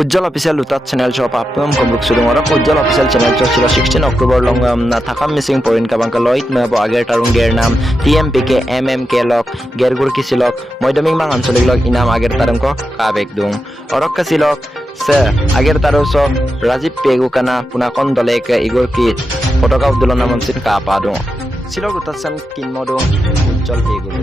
Ujjal official lutat channel shop apum komruk sudung orang Ujjal official channel shop sila 16 Oktober long na thakam missing point ka bangka loit na bo ager tarung ger nam TMPK MMK lok gergur kisilok moidaming mang ansolik lok inam ager tarung ko kabek dung orok kasilok se ager taru so Rajib Pegu kana punakon dolek igor ki fotoka udulan namam sin ka padung silok lutat sam kin modung Ujjal Pegu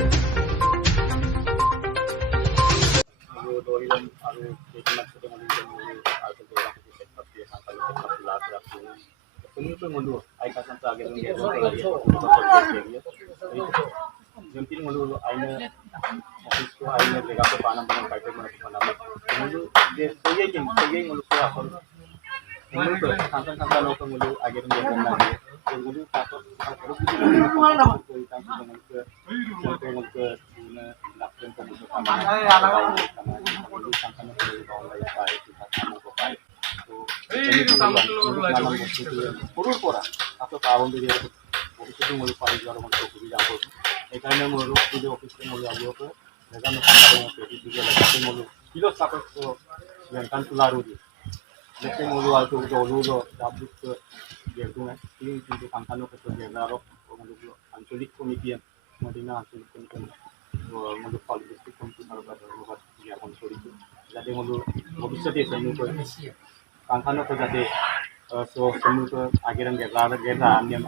so semua ke akhiran gerra niam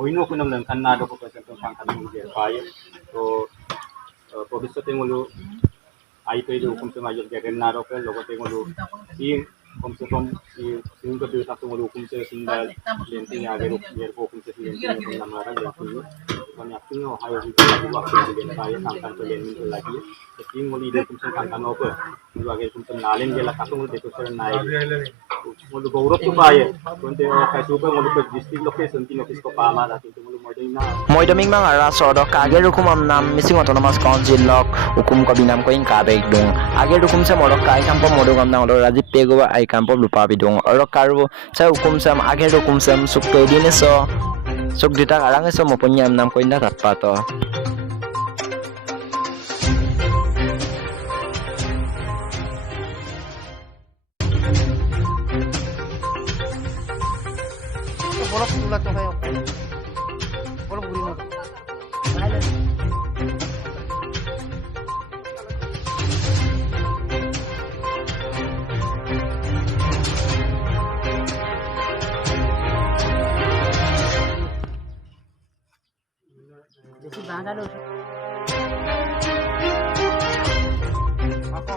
oino kunam lengkan na do ko presento pangkano ger paye so pobisate ngulu ai pe do kum sema ger ger na ro ke logote ngulu in kom se kom in ko do ta ngulu kum se sindal lenti age ro ger ko kum se lenti ko namara ger ko kon yakino hayo di ko waktu ger paye pangkan to len min lagi tin ngulu ide kum se pangkano ko ngulu age kum se nalen gela ka ngulu de ko se nai ngulu gaurap tu paye konte ka super ngulu ke district location tin office ko pama da tin ngulu moidaming mang ara sodo kage rukum nam missing autonomous council lok hukum ko binam ko in ka bek dung age rukum se morok kai kampo modogam na ro Rajib Pegu ai kampo lupa bidung oro karu sa hukum sam age rukum sam suk pe din so suk dita arang so mo punyam nam ko inda tappa to bolok tulat to kayo bolok buri mo Desi bangga lo apa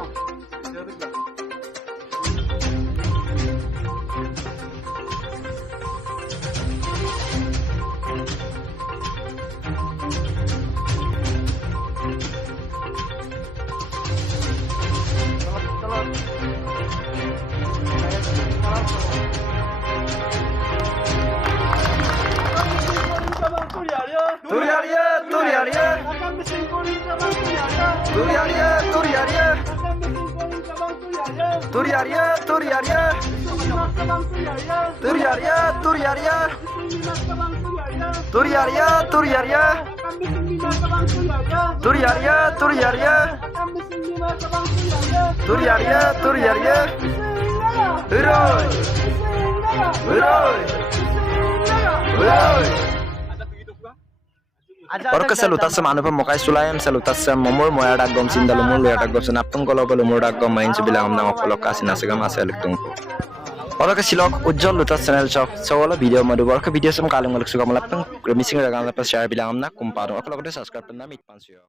Or ka salutas sa mano pa mo kay sulayam salutas sa momor mo ara gom sindalumul ya gom sanaptung kolo balo mo gom main subilang ng opolok kasi nasagam aselectung ko. Or ka silok Ujjal lutas channel shop sa wala video madubor ka video sam kalong maluk suka malaptung missing ragang na pa share bilang na kumparo opolok de subscribe na mit pansyo.